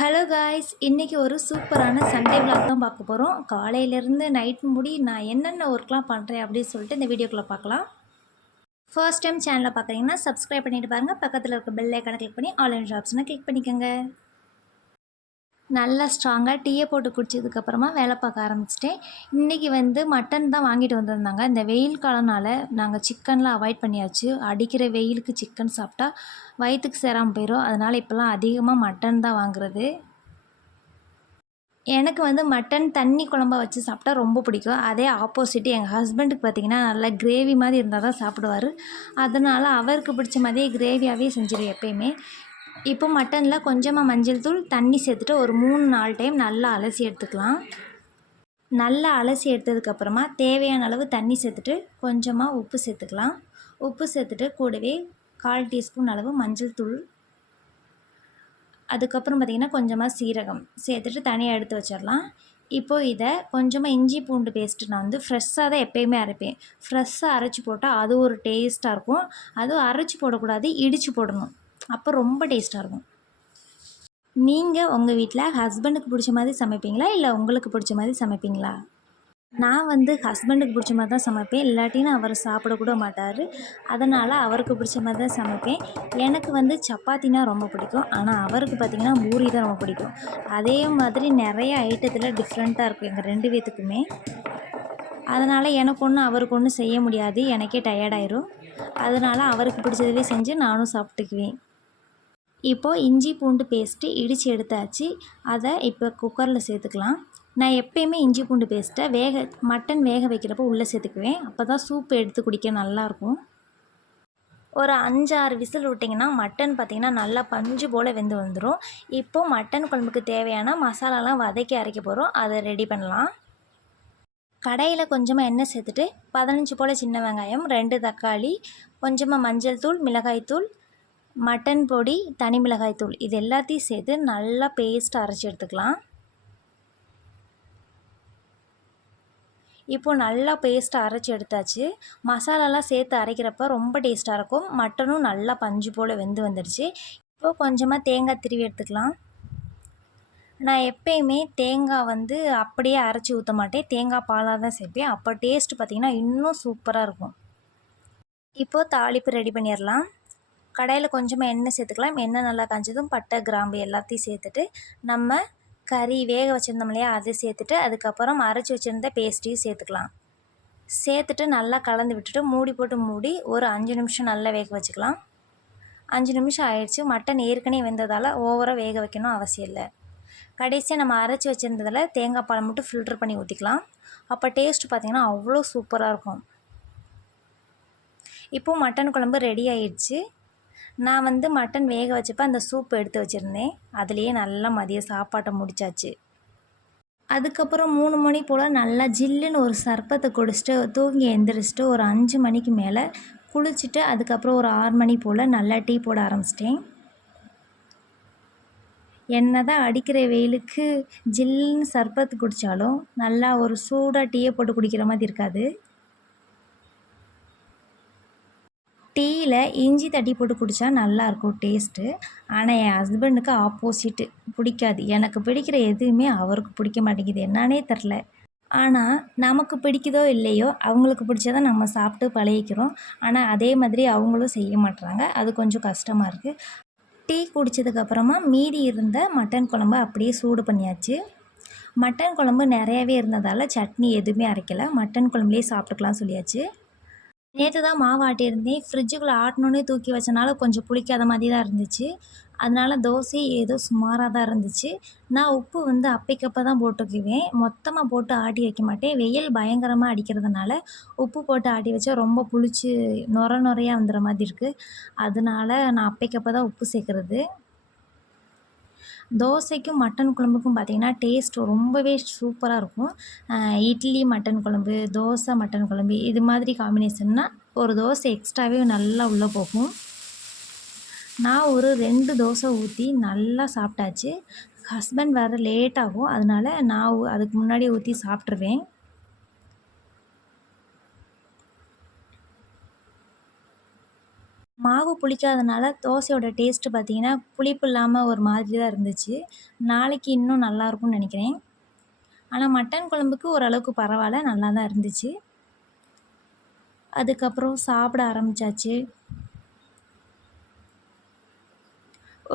Hello guys, இன்றைக்கி ஒரு சூப்பரான சண்டே விளாக் தான் பார்க்க போகிறோம். காலையிலேருந்து நைட் முடி நான் என்னென்ன ஒர்க்லாம் பண்ணுறேன் அப்படின்னு சொல்லிட்டு இந்த வீடியோக்குள்ளே பார்க்கலாம். ஃபர்ஸ்ட் டைம் சேனலை பார்க்குறீங்கன்னா சப்ஸ்கிரைப் பண்ணிட்டு பாருங்கள். பக்கத்தில் இருக்க பெல் ஐக்கானை கிளிக் பண்ணி ஆல் இன் ஆப்ஷனை கிளிக் பண்ணிக்கோங்க. நல்லா ஸ்ட்ராங்காக டீயை போட்டு குடிச்சதுக்கப்புறமா வேலை பார்க்க ஆரம்பிச்சிட்டேன். இன்றைக்கி மட்டன் தான் வாங்கிட்டு வந்திருந்தாங்க. இந்த வெயில் காலனால் நாங்கள் சிக்கன்லாம் அவாய்ட் பண்ணியாச்சு. அடிக்கிற வெயிலுக்கு சிக்கன் சாப்பிட்டா வயிற்றுக்கு சேராமல் போயிடும். அதனால் இப்போல்லாம் அதிகமாக மட்டன் தான் வாங்குறது. எனக்கு மட்டன் தண்ணி குழம்பா வச்சு சாப்பிட்டா ரொம்ப பிடிக்கும். அதே ஆப்போசிட்டு எங்கள் ஹஸ்பண்டுக்கு பார்த்திங்கன்னா நல்லா கிரேவி மாதிரி இருந்தால் தான் சாப்பிடுவார். அதனால் அவருக்கு பிடிச்ச மாதிரியே கிரேவியாகவே செஞ்சிடும் எப்பயுமே. இப்போ மட்டனில் கொஞ்சமாக மஞ்சள் தூள் தண்ணி சேர்த்துட்டு ஒரு 3-4 டைம் நல்லா அலசி எடுத்துக்கலாம். நல்லா அலசி எடுத்ததுக்கப்புறமா தேவையான அளவு தண்ணி சேர்த்துட்டு கொஞ்சமாக உப்பு சேர்த்துக்கலாம். உப்பு சேர்த்துட்டு கூடவே 1/4 டீஸ்பூன் அளவு மஞ்சள் தூள், அதுக்கப்புறம் பார்த்திங்கன்னா கொஞ்சமாக சீரகம் சேர்த்துட்டு தனியாக எடுத்து வச்சிடலாம். இப்போது இதை கொஞ்சமாக இஞ்சி பூண்டு பேஸ்ட்டு நான் ஃப்ரெஷ்ஷாக தான் எப்போயுமே அரைப்பேன். ஃப்ரெஷ்ஷாக அரைச்சி போட்டால் அது ஒரு டேஸ்ட்டாக இருக்கும். அதுவும் அரைச்சி போடக்கூடாது, இடித்து போடணும். அப்போ ரொம்ப டேஸ்ட்டாக இருக்கும். நீங்கள் உங்கள் வீட்டில் ஹஸ்பண்டுக்கு பிடிச்ச மாதிரி சமைப்பீங்களா, இல்லை உங்களுக்கு பிடிச்ச மாதிரி சமைப்பீங்களா? நான் ஹஸ்பண்டுக்கு பிடிச்ச மாதிரி தான் சமைப்பேன். இல்லாட்டின்னு அவர் சாப்பிடக்கூட மாட்டார். அதனால் அவருக்கு பிடிச்ச மாதிரி தான் சமைப்பேன். எனக்கு சப்பாத்தினா ரொம்ப பிடிக்கும். ஆனால் அவருக்கு பார்த்திங்கன்னா பூரி தான் ரொம்ப பிடிக்கும். அதே மாதிரி நிறைய ஐட்டத்தில் டிஃப்ரெண்ட்டாக இருக்கும் எங்கள் 2 பேத்துக்குமே. அதனால் எனக்கு ஒன்று அவருக்கு ஒன்று செய்ய முடியாது. எனக்கே டயர்டாயிரும். அதனால் அவருக்கு பிடிச்சதவே செஞ்சு நானும் சாப்பிட்டுக்குவேன். இப்போது இஞ்சி பூண்டு பேஸ்ட்டு இடித்து எடுத்தாச்சு. அதை இப்போ குக்கரில் சேர்த்துக்கலாம். நான் எப்பயுமே இஞ்சி பூண்டு பேஸ்ட்டை மட்டன் வேக வைக்கிறப்போ உள்ளே சேர்த்துக்குவேன். அப்போ தான் சூப் எடுத்து குடிக்க நல்லாயிருக்கும். ஒரு 5-6 விசில் விட்டிங்கன்னா மட்டன் பார்த்திங்கன்னா நல்லா பஞ்சு போல் வெந்து வந்துடும். இப்போது மட்டன் குழம்புக்கு தேவையான மசாலாலாம் வதக்கி அரைக்க போகிறோம். அதை ரெடி பண்ணலாம். கடாயில் கொஞ்சமாக எண்ணெய் சேர்த்துட்டு 15 போல் சின்ன வெங்காயம், 2 தக்காளி, கொஞ்சமாக மஞ்சள் தூள், மிளகாய் தூள், மட்டன் பொடி, தனி மிளகாய் தூள் இது எல்லாத்தையும் சேர்த்து நல்லா பேஸ்ட் அரைச்சி எடுத்துக்கலாம். இப்போது நல்லா பேஸ்ட்டை அரைச்சி எடுத்தாச்சு. மசாலாலாம் சேர்த்து அரைக்கிறப்ப ரொம்ப டேஸ்ட்டாக இருக்கும். மட்டனும் நல்லா பஞ்சு போல் வெந்து வந்துடுச்சு. இப்போது கொஞ்சமாக தேங்காய் திருவி எடுத்துக்கலாம். நான் எப்பயுமே தேங்காய் அப்படியே அரைச்சி ஊற்ற மாட்டேன். தேங்காய் பாலாக தான் சேர்ப்பேன். அப்போ டேஸ்ட்டு பார்த்திங்கன்னா இன்னும் சூப்பராக இருக்கும். இப்போது தாளிப்பு ரெடி பண்ணிடலாம். கடாயில் கொஞ்சமாக எண்ணெய் சேர்த்துக்கலாம். எண்ணெய் நல்லா காய்ஞ்சதும் பட்டை, கிராம்பு எல்லாத்தையும் சேர்த்துட்டு நம்ம கறி வேக வச்சுருந்தோம் இல்லையா, அதை சேர்த்துட்டு அதுக்கப்புறம் அரைச்சி வச்சுருந்த பேஸ்ட்டையும் சேர்த்துக்கலாம். சேர்த்துட்டு நல்லா கலந்து விட்டுட்டு மூடி போட்டு மூடி ஒரு 5 நிமிஷம் நல்லா வேக வச்சுக்கலாம். 5 நிமிஷம் ஆயிடுச்சு. மட்டன் ஏற்கனவே வெந்ததால் ஓவராக வேக வைக்கணும் அவசியம் இல்லை. கடைசியாக நம்ம அரைச்சி வச்சுருந்ததில் தேங்காய் பால் மட்டும் ஃபில்ட்ரு பண்ணி ஊற்றிக்கலாம். அப்போ டேஸ்ட்டு பார்த்திங்கன்னா அவ்வளோ சூப்பராக இருக்கும். இப்போது மட்டன் குழம்பு ரெடி ஆயிடுச்சு. நான் மட்டன் வேக வச்சப்போ அந்த சூப் எடுத்து வச்சுருந்தேன். அதுலேயே நல்லா மதிய சாப்பாட்டை முடித்தாச்சு. அதுக்கப்புறம் 3 மணி போல் நல்லா ஜில்லுன்னு ஒரு சர்பத்தை குடிச்சிட்டு தூங்கி எழுந்திரிச்சிட்டு ஒரு 5 மணிக்கு மேலே குளிச்சுட்டு அதுக்கப்புறம் ஒரு 6 மணி போல் நல்லா டீ போட ஆரம்பிச்சிட்டேன். என்ன தான் அடிக்கிற வெயிலுக்கு ஜில்லுன்னு சர்பத்து குடித்தாலும் நல்லா ஒரு சூடாக டீயை போட்டு குடிக்கிற மாதிரி இருக்காது. டீயில் இஞ்சி தட்டி போட்டு குடித்தா நல்லாயிருக்கும் டேஸ்ட்டு. ஆனால் என் ஹஸ்பண்டுக்கு ஆப்போசிட்டு பிடிக்காது. எனக்கு பிடிக்கிற எதுவுமே அவருக்கு பிடிக்க மாட்டேங்குது, என்னன்னே தெரில. ஆனால் நமக்கு பிடிக்குதோ இல்லையோ அவங்களுக்கு பிடிச்சதை நம்ம சாப்பிட்டு பழகிக்கிறோம். ஆனால் அதே மாதிரி அவங்களும் செய்ய மாட்டுறாங்க. அது கொஞ்சம் கஷ்டமாக இருக்குது. டீ குடித்ததுக்கப்புறமா மீதி இருந்த மட்டன் குழம்பு அப்படியே சூடு பண்ணியாச்சு. மட்டன் குழம்பு நிறையாவே இருந்ததால் சட்னி எதுவுமே அரைக்கலை. மட்டன் குழம்புலேயே சாப்பிட்டுக்கலாம் சொல்லியாச்சு. நேற்று தான் மாவு ஆட்டியிருந்தேன். ஃப்ரிட்ஜுக்குள்ளே ஆட்டினோன்னே தூக்கி வச்சனால கொஞ்சம் புளிக்காத மாதிரி தான் இருந்துச்சு. அதனால் தோசை ஏதோ சுமாராக தான் இருந்துச்சு. நான் உப்பு அப்பைக்கப்போ தான் போட்டுக்குவேன். மொத்தமாக போட்டு ஆட்டி வைக்க மாட்டேன். வெயில் பயங்கரமாக அடிக்கிறதுனால உப்பு போட்டு ஆட்டி வச்சா ரொம்ப புளிச்சு நொர நொறையாக வந்துடுற மாதிரி இருக்குது. அதனால நான் அப்பைக்கப்போ தான் உப்பு சேர்க்குறது. தோசைக்கும் மட்டன் குழம்புக்கும் பார்த்திங்கன்னா டேஸ்ட் ரொம்பவே சூப்பராக இருக்கும். இட்லி மட்டன் குழம்பு, தோசை மட்டன் குழம்பு இது மாதிரி காம்பினேஷன்னா ஒரு தோசை எக்ஸ்ட்ராவே நல்லா உள்ளே போகும். நான் ஒரு 2 தோசை ஊற்றி நல்லா சாப்பிட்டாச்சு. ஹஸ்பண்ட் வர லேட் ஆகும். அதனால் நான் அதுக்கு முன்னாடியே ஊற்றி சாப்பிட்ருவேன். மாவு புளிக்காதனால தோசையோட டேஸ்ட்டு பார்த்திங்கன்னா புளிப்பு இல்லாமல் ஒரு மாதிரி தான் இருந்துச்சு. நாளைக்கு இன்னும் நல்லாயிருக்கும்னு நினைக்கிறேன். ஆனால் மட்டன் குழம்புக்கு ஓரளவுக்கு பரவாயில்ல, நல்லா தான் இருந்துச்சு. அதுக்கப்புறம் சாப்பிட ஆரம்பித்தாச்சு.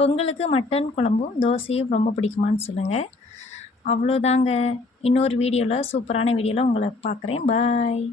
உங்களுக்கு மட்டன் குழம்பும் தோசையும் ரொம்ப பிடிக்குமான்னு சொல்லுங்கள். அவ்வளோதாங்க. இன்னொரு வீடியோவில் சூப்பரான வீடியோவில் உங்களை பார்க்குறேன். பாய்.